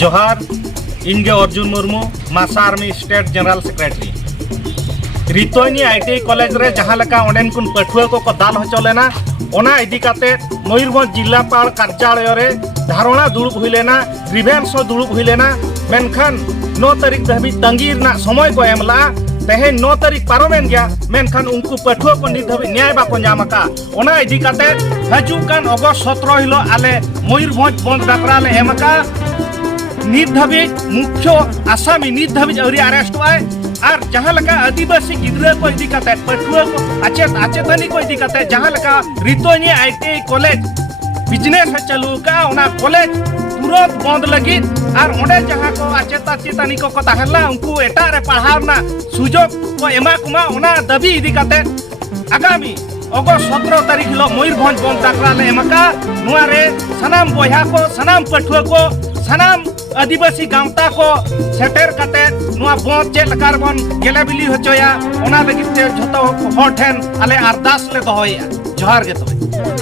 जोहार इनगे अर्जुन मुर्मू मासा army state general secretary रितोनी आईटी कॉलेज रे जहाँ लका ओंडेन कुन पठुआ को दाल हचो लेना ओना इदी काते मयूरभंज जिलापाल कार्यालय रे धारणा दुड़ुब हुई लेना ग्रीवेंस दुड़ुब हुई लेना मेनखान 9 तारीख धाबी तंगी रना समय को एमला तेहे 9 तारीख पारोमेन गया मेनखान उनको पठुआ को नित धाबी न्याय बाको नामका ओना इदी काते हजुकान अगस्त 17 हिलो आले मयूरभंज बंद डाकरा ले एमका नित धाबी मुख्य आसामी नित धाबी अवरी अरेस्ट हुआ और जहाँ लगा आदिवासी गिद्रा को इदी काते पठुआ को आचेतनी को इदी काते जहाँ लगा रितोनी आईटी कॉलेज बिजनेस है चालू का ओना कॉलेज तुरंत बंद लगी और ओंडे जहाँ को आचेतनी को ताहला उनको एटा रे पढ़ावना सुजोग को एमा कुमा ओना दाबी इदी काते आगामी अगस्त 17 तारीख हिलो मयूरभंज बंद डाकरा ले एमका नुआ रे सनाम बोया को सनाम पठुआ को सनाम आदिवासी गांवता को सेटेर काते नुआ बंद चे लकार बन गेले बिली होचोया ओना लगिते झतो हर ठेन आले अरदास ले दोहया जोहार गे तो।